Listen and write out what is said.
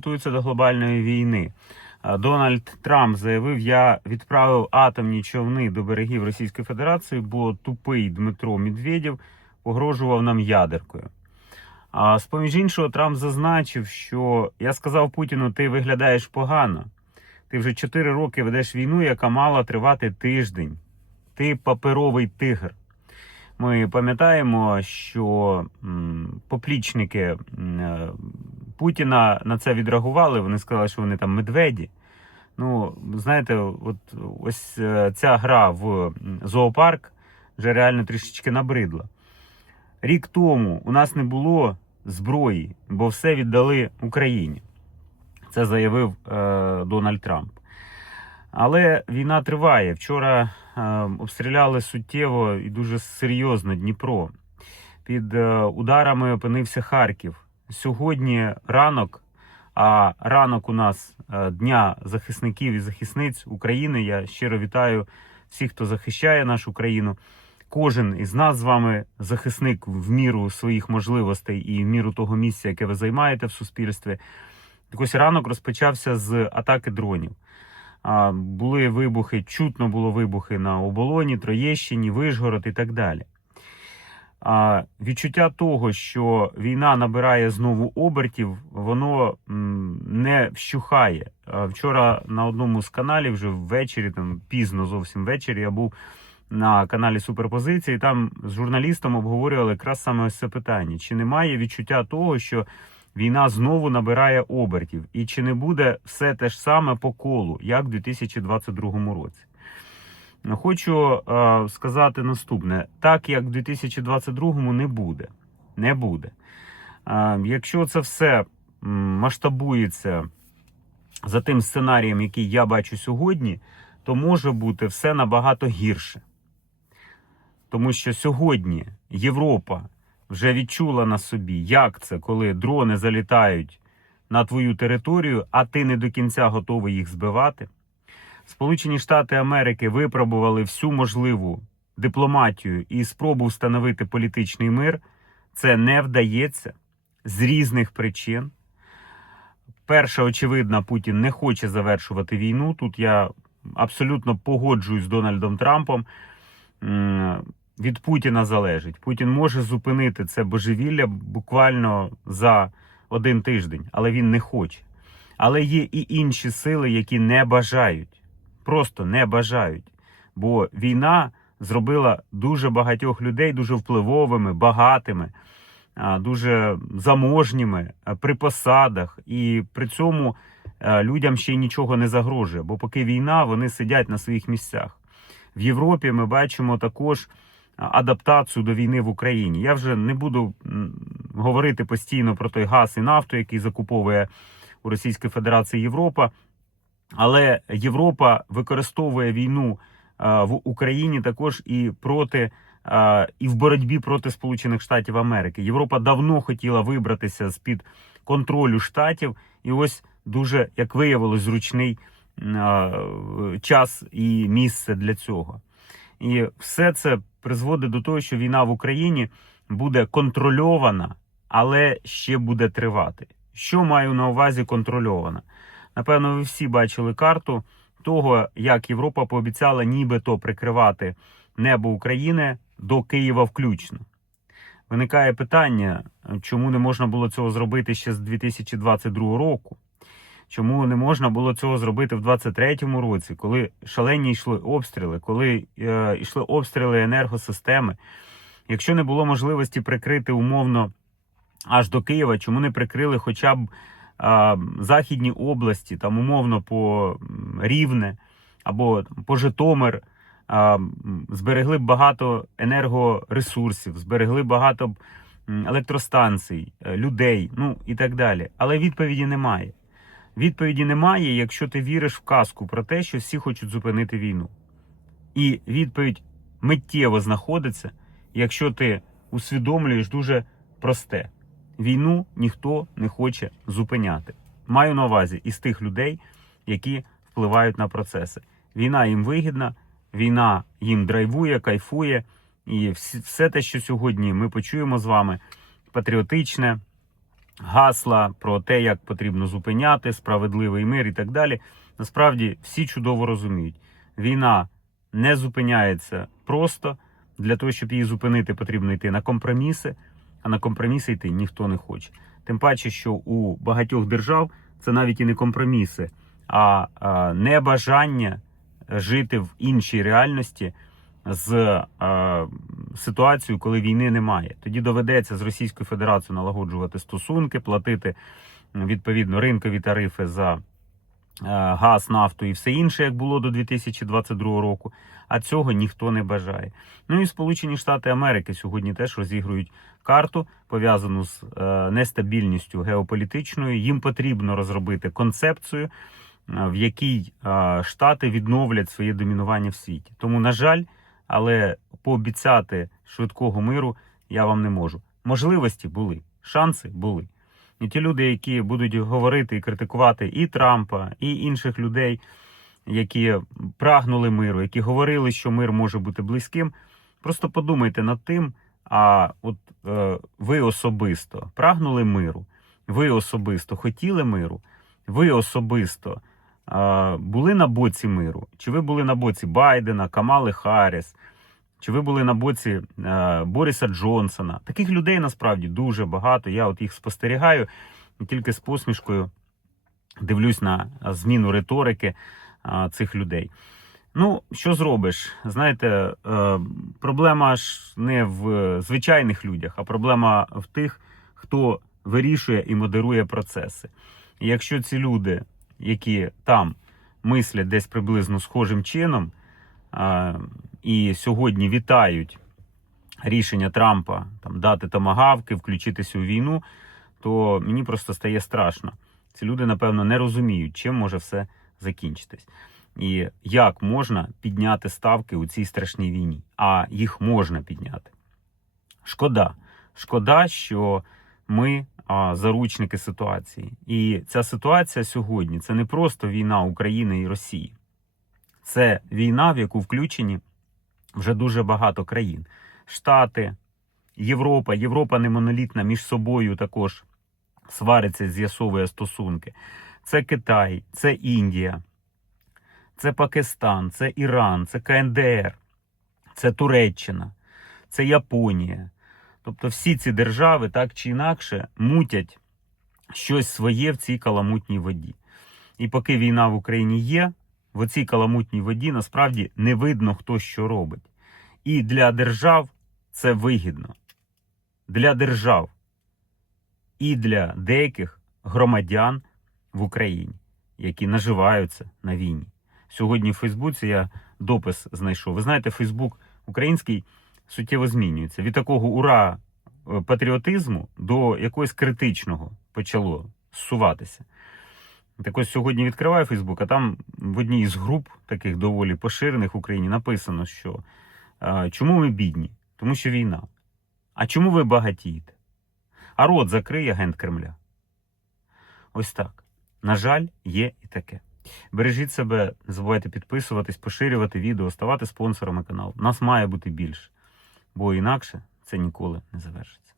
Готується до глобальної війни. Дональд Трамп заявив, я відправив атомні човни до берегів Російської Федерації, бо тупий Дмитро Медведєв погрожував нам ядеркою. А з поміж іншого, Трамп зазначив, що я сказав Путіну, ти виглядаєш погано. Ти вже 4 роки ведеш війну, яка мала тривати тиждень. Ти паперовий тигр. Ми пам'ятаємо, що поплічники е, Путіна на це відреагували. Вони сказали, що вони там медведі. Ну, знаєте, от ось е, ця гра в зоопарк вже реально трішечки набридла. Рік тому у нас не було зброї, бо все віддали Україні. Це заявив е, Дональд Трамп. Але війна триває. Вчора е, обстріляли суттєво і дуже серйозно Дніпро. Під е, ударами опинився Харків. Сьогодні ранок, а ранок у нас е, Дня захисників і захисниць України. Я щиро вітаю всіх, хто захищає нашу країну. Кожен із нас з вами захисник в міру своїх можливостей і в міру того місця, яке ви займаєте в суспільстві. Так ось ранок розпочався з атаки дронів. Були вибухи, чутно було вибухи на оболоні, Троєщині, Вишгород і так далі. А, відчуття того, що війна набирає знову обертів, воно не вщухає. Вчора на одному з каналів, вже ввечері, там пізно зовсім ввечері, я був на каналі Суперпозиції. Там з журналістом обговорювали якраз саме ось це питання: чи немає відчуття того, що війна знову набирає обертів, і чи не буде все те ж саме по колу, як в 2022 році? Хочу е, сказати наступне: так як в 2022 не буде. Не буде. Е, якщо це все масштабується за тим сценарієм, який я бачу сьогодні, то може бути все набагато гірше. Тому що сьогодні Європа вже відчула на собі, як це, коли дрони залітають на твою територію, а ти не до кінця готовий їх збивати. Сполучені Штати Америки випробували всю можливу дипломатію і спробу встановити політичний мир. Це не вдається з різних причин. Перша, очевидна, Путін не хоче завершувати війну. Тут я абсолютно погоджуюсь з Дональдом Трампом. Від Путіна залежить. Путін може зупинити це божевілля буквально за один тиждень, але він не хоче. Але є і інші сили, які не бажають, просто не бажають. Бо війна зробила дуже багатьох людей дуже впливовими, багатими, дуже заможніми при посадах, і при цьому е, людям ще нічого не загрожує. Бо поки війна, вони сидять на своїх місцях. В Європі ми бачимо також адаптацію до війни в Україні. Я вже не буду говорити постійно про той газ і нафту, який закуповує у Російській Федерації Європа. Але Європа використовує війну в Україні також і проти і в боротьбі проти Сполучених Штатів Америки. Європа давно хотіла вибратися з під контролю штатів, і ось дуже як виявилось зручний час і місце для цього. І все це призводить до того, що війна в Україні буде контрольована, але ще буде тривати. Що маю на увазі контрольована? Напевно, ви всі бачили карту того, як Європа пообіцяла нібито прикривати небо України до Києва включно. Виникає питання, чому не можна було цього зробити ще з 2022 року? Чому не можна було цього зробити в 23-му році, коли шалені йшли обстріли, коли е, йшли обстріли енергосистеми? Якщо не було можливості прикрити умовно аж до Києва, чому не прикрили хоча б західні області, там умовно по Рівне або по Житомир, зберегли б багато енергоресурсів, зберегли багато б електростанцій, е, людей, ну і так далі. Але відповіді немає. Відповіді немає, якщо ти віриш в казку про те, що всі хочуть зупинити війну. І відповідь миттєво знаходиться, якщо ти усвідомлюєш дуже просте: війну ніхто не хоче зупиняти. Маю на увазі із тих людей, які впливають на процеси. Війна їм вигідна, війна їм драйвує, кайфує, і все те, що сьогодні ми почуємо з вами, патріотичне, гасла про те, як потрібно зупиняти справедливий мир і так далі. Насправді всі чудово розуміють, війна не зупиняється просто для того, щоб її зупинити, потрібно йти на компроміси, а на компроміси йти ніхто не хоче. Тим паче, що у багатьох держав це навіть і не компроміси, а, небажання жити в іншій реальності з ситуацією, коли війни немає. Тоді доведеться з Російською Федерацією налагоджувати стосунки, платити відповідно ринкові тарифи за газ, нафту і все інше, як було до 2022 року. А цього ніхто не бажає. Ну і Сполучені Штати Америки сьогодні теж розігрують карту, пов'язану з е, нестабільністю геополітичною. Їм потрібно розробити концепцію, е, в якій е, штати відновлять своє домінування в світі. Тому, на жаль, але пообіцяти швидкого миру я вам не можу. Можливості були, шанси були. І ті люди, які будуть говорити і критикувати і Трампа, і інших людей, які прагнули миру, які говорили, що мир може бути близьким. Просто подумайте над тим, а от е, ви особисто прагнули миру, ви особисто хотіли миру, ви особисто е, були на боці миру, чи ви були на боці Байдена, Камали Харріс, чи ви були на боці е, Бориса Джонсона? Таких людей насправді дуже багато. Я от їх спостерігаю і тільки з посмішкою дивлюсь на зміну риторики е, цих людей. Ну, що зробиш? Знаєте, е, проблема ж не в звичайних людях, а проблема в тих, хто вирішує і модерує процеси. І якщо ці люди, які там мислять десь приблизно схожим чином, е, і сьогодні вітають рішення Трампа там дати томагавки, включитися у війну, то мені просто стає страшно. Ці люди, напевно, не розуміють, чим може все закінчитись. І як можна підняти ставки у цій страшній війні? А їх можна підняти. Шкода. Шкода, що ми а, заручники ситуації. І ця ситуація сьогодні це не просто війна України і Росії, це війна, в яку включені вже дуже багато країн. Штати, Європа, Європа не монолітна між собою також свариться, з'ясовує стосунки. Це Китай, це Індія, це Пакистан, це Іран, це КНДР, це Туреччина, це Японія. Тобто всі ці держави так чи інакше мутять щось своє в цій каламутній воді. І поки війна в Україні є, в оцій каламутній воді насправді не видно, хто що робить. І для держав це вигідно. Для держав і для деяких громадян в Україні, які наживаються на війні. Сьогодні в Фейсбуці я допис знайшов. Ви знаєте, Фейсбук український суттєво змінюється. Від такого ура е, патріотизму до якогось критичного почало зсуватися. Так ось сьогодні відкриваю Фейсбук, а там в одній з груп, таких доволі поширених в Україні, написано, що чому ми бідні? Тому що війна. А чому ви багатієте? А рот закриє агент Кремля. Ось так. На жаль, є і таке. Бережіть себе, не забувайте підписуватись, поширювати відео, ставати спонсорами каналу. Нас має бути більше, бо інакше це ніколи не завершиться.